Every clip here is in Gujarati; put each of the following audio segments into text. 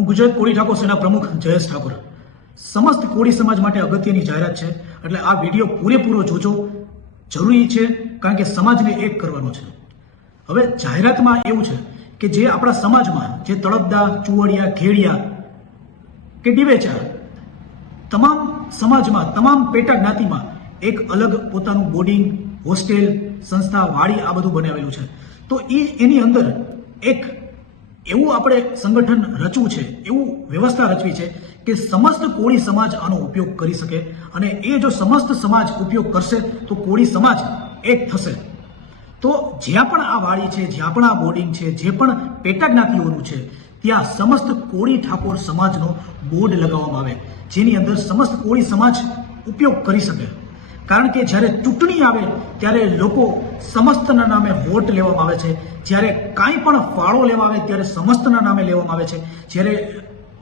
હું ગુજરાત કોળી ઠાકોર સેના પ્રમુખ જયેશ ઠાકોર. સમસ્ત કોળી સમાજ માટે અગત્યની જાહેરાત છે, એટલે આ વિડીયો પૂરેપૂરો જોજો. જરૂરી છે, કારણ કે સમાજને એક કરવાનો છે. હવે જાહેરાતમાં એવું છે કે જે આપણા સમાજમાં જે તળપદા, ચુવડિયા, ઘેડિયા કે ડિવેચા, તમામ સમાજમાં, તમામ પેટા જ્ઞાતિમાં એક અલગ પોતાનું બોર્ડિંગ, હોસ્ટેલ, સંસ્થા, વાડી આ બધું બનાવેલું છે. તો એની અંદર એક એવું આપણે સંગઠન રચવું છે, એવું વ્યવસ્થા રચવી છે કે સમસ્ત કોળી સમાજ આનો ઉપયોગ કરી શકે, અને એ જો સમસ્ત સમાજ ઉપયોગ કરશે તો કોળી સમાજ એક થશે. તો જ્યાં પણ આ વાડી છે, જ્યાં પણ આ બોર્ડિંગ છે, જે પણ પેટા જ્ઞાતિઓનું છે, ત્યાં સમસ્ત કોળી ઠાકોર સમાજનો બોર્ડ લગાવવામાં આવે, જેની અંદર સમસ્ત કોળી સમાજ ઉપયોગ કરી શકે. કારણ કે જ્યારે ચૂંટણી આવે ત્યારે લોકો સમસ્તના નામે વોટ લેવામાં આવે છે. જ્યારે કાંઈ પણ ફાળો લેવા આવે ત્યારે સમસ્તના નામે લેવામાં આવે છે.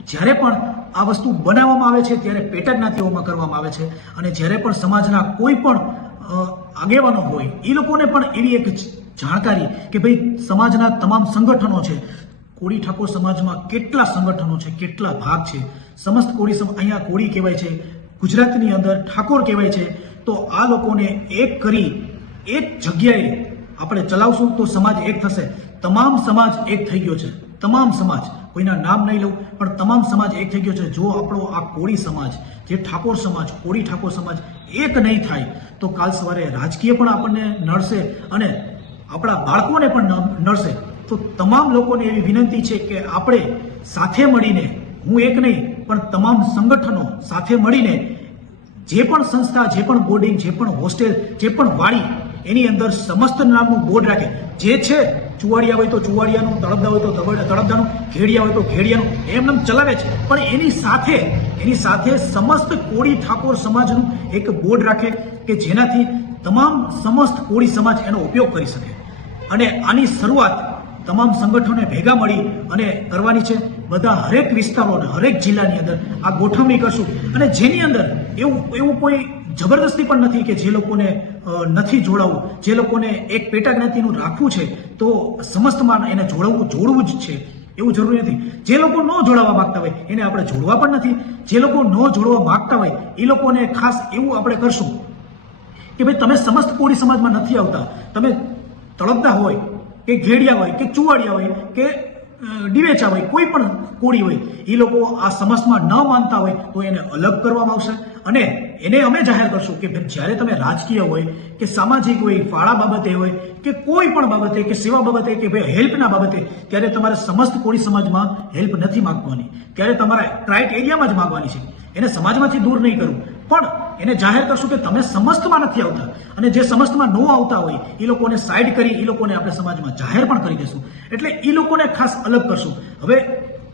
જ્યારે પણ આ વસ્તુ બનાવવામાં આવે છે ત્યારે પેટા જ્ઞાતિઓમાં કરવામાં આવે છે. અને જ્યારે પણ સમાજના કોઈ પણ આગેવાનો હોય એ લોકોને પણ એવી એક જાણકારી કે ભાઈ સમાજના તમામ સંગઠનો છે, કોળી ઠાકોર સમાજમાં કેટલા સંગઠનો છે, કેટલા ભાગ છે, સમસ્ત કોળી અહીંયા કોળી કહેવાય છે, ગુજરાતની અંદર ઠાકોર કહેવાય છે. તો આ લોકોને એક કરી એક જગ્યાએ આપણે ચલાવશું તો સમાજ એક થશે. તમામ સમાજ એક થઈ ગયો છે, તમામ સમાજ, કોઈના નામ નહીં લઉં પણ તમામ સમાજ એક થઈ ગયો છે. જો આપણો આ કોળી સમાજ, જે ઠાકોર સમાજ, કોળી ઠાકોર સમાજ એક નહીં થાય તો કાલ સવારે રાજકીય પણ આપણને નડશે અને આપણા બાળકોને પણ નડશે. તો તમામ લોકોને એવી વિનંતી છે કે આપણે સાથે મળીને, હું એક નહીં પણ તમામ સંગઠનો સાથે મળીને જે પણ સંસ્થા, જે પણ બોર્ડિંગ, જે પણ હોસ્ટેલ, જે પણ વાડી, એની અંદર સમસ્ત નામનું બોર્ડ રાખે. જે છે ચુવાડિયા હોય તો ચુવાડિયાનું, તળપદા હોય તો તળપદાનું, ઘેડિયા હોય તો ઘેડિયાનું, એમ ચલાવે છે. પણ એની સાથે સમસ્ત કોળી ઠાકોર સમાજનું એક બોર્ડ રાખે કે જેનાથી તમામ સમસ્ત કોળી સમાજ એનો ઉપયોગ કરી શકે. અને આની શરૂઆત તમામ સંગઠનોને ભેગા મળી અને કરવાની છે. બધા હરેક વિસ્તારોને, હરેક જિલ્લાની અંદર આ ગોઠવણી કરશું. અને જેની અંદર એવું કોઈ જબરદસ્તી પણ નથી કે જે લોકોને નથી જોડાવવું, જે લોકોને એક પેટા જ્ઞાતિનું રાખવું છે તો સમસ્તમાં એને જોડવું જ છે, એવું જરૂરી નથી. જે લોકો ન જોડાવા માંગતા હોય એને આપણે જોડવા પણ નથી. જે લોકો ન જોડવા માંગતા હોય એ લોકોને ખાસ એવું આપણે કરશું કે ભાઈ તમે સમસ્ત કોળી સમાજમાં નથી આવતા, તમે તળપદા હોય કે ઘેડિયા હોય કે ચુવાડિયા હોય કે ડિવેચા હોય, કોઈ પણ કોળી હોય, એ લોકો આ સમસ્તમાં ન માનતા હોય તો એને અલગ કરવામાં આવશે. અને એને અમે જાહેર કરશું કે જ્યારે તમે રાજકીય હોય કે સામાજિક હોય, ફાળા બાબતે હોય કે કોઈ પણ બાબતે કે સેવા બાબતે કે ભાઈ હેલ્પના બાબતે, ત્યારે તમારે સમસ્ત કોળી સમાજમાં હેલ્પ નથી માંગવાની, ત્યારે તમારા ક્રાઇટેરિયામાં જ માંગવાની છે. એને સમાજમાંથી દૂર નહીં કરવું, પણ એને જાહેર કરશું કે તમે સમસ્તમાં નથી આવતા. અને જે સમસ્તમાં ન આવતા હોય એ લોકોને સાઈડ કરી એ લોકોને આપણે સમાજમાં જાહેર પણ કરી દેશું. એટલે એ લોકોને ખાસ અલગ કરશું. હવે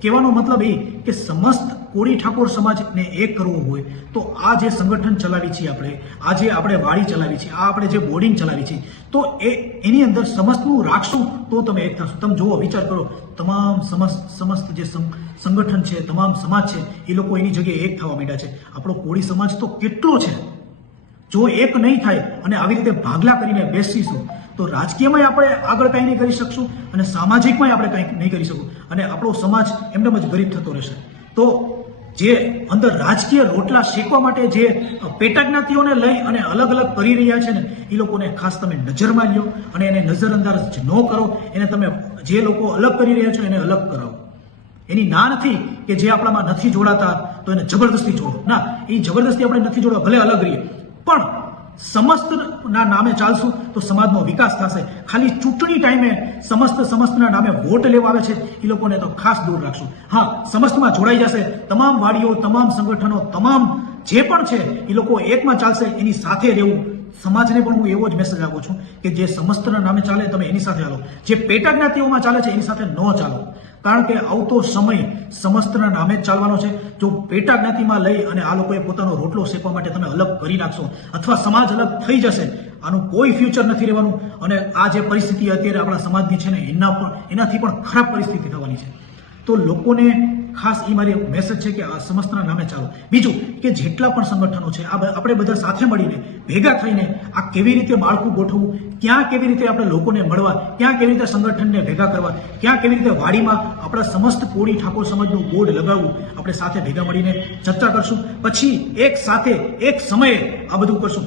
કહેવાનો મતલબ એ કે સમસ્ત કોળી ઠાકોર સમાજને એક કરવો હોય તો આ જે સંગઠન ચલાવી છીએ આપણે વાડી ચલાવી છે, આ આપણે જે બોર્ડિંગ ચલાવી છે, તો એની અંદર સમસ્તનું રાખશું તો તમે એક થશો. તમે જુઓ, વિચાર કરો, તમામ સમસ્ત જે સંગઠન છે, તમામ સમાજ છે, એ લોકો એની જગ્યાએ એક થવા માંડ્યા છે. આપણો કોળી સમાજ તો કેટલો છે. જો એક નહીં થાય અને આવી રીતે ભાગલા કરીને બેસીશું તો રાજકીયમાં આપણે આગળ કંઈ નહીં કરી શકશું અને સામાજિકમાં આપણે કંઈ નહીં કરી શકું, અને આપણો સમાજ એમનેમ જ ગરીબ થતો રહેશે. તો જે અંદર રાજકીય રોટલા શેકવા માટે જે પેટા જ્ઞાતિઓને લઈ અને અલગ અલગ કરી રહ્યા છે ને, એ લોકોને ખાસ તમે નજરમાં લ્યો અને એને નજરઅંદાજ ન કરો. એને તમે જે લોકો અલગ કરી રહ્યા છો એને અલગ કરાવો. એની ના નથી કે જે આપણામાં નથી જોડાતા તો એને જબરદસ્તી જોડો. ના, એ જબરદસ્તી આપણે નથી જોડવા, ભલે અલગ રહીએ, પણ સમસ્તના નામે ચાલશું તો સમાજનો વિકાસ થશે. ખાલી ચૂંટણી ટાઈમે સમસ્તના નામે વોટ લેવા આવે છે એ લોકોને તો ખાસ દૂર રાખશું. હા, સમસ્તમાં જોડાઈ જશે તમામ વાડીઓ, તમામ સંગઠનો, તમામ જે પણ છે એ લોકો એકમાં ચાલશે, એની સાથે રહેવું. સમાજને પણ હું એવો જ મેસેજ આપું છું કે જે સમસ્તના નામે ચાલે તમે એની સાથે ચાલો, જે પેટા જ્ઞાતિઓમાં ચાલે છે એની સાથે ન ચાલો. કારણ કે આવતો સમય સમસ્તના નામે જ ચાલવાનો છે. જો પેટા જ્ઞાતિમાં લઈ અને આ લોકોએ પોતાનો રોટલો શેકવા માટે તમે અલગ કરી નાખશો અથવા સમાજ અલગ થઈ જશે, આનું કોઈ ફ્યુચર નથી રહેવાનું. અને આ જે પરિસ્થિતિ અત્યારે આપણા સમાજની છે ને એનાથી પણ ખરાબ પરિસ્થિતિ થવાની છે. તો લોકોને ખાસ એ મારી મેસેજ છે કે આ સમસ્તના નામે ચાલો. બીજું કે જેટલા પણ સંગઠનો છે આપણે બધા સાથે મળીને ભેગા થઈને આ કેવી રીતે માળખું ગોઠવવું, ક્યાં કેવી રીતે આપણે લોકોને મળવા, ક્યાં કેવી રીતે સંગઠનને ભેગા કરવા, ક્યાં કેવી રીતે વાડીમાં આપણા સમસ્ત કોળી ઠાકોર સમાજનું બોર્ડ લગાવવું, આપણે સાથે ભેગા મળીને ચર્ચા કરશું. પછી એક સાથે એક સમયે આ બધું કરશું.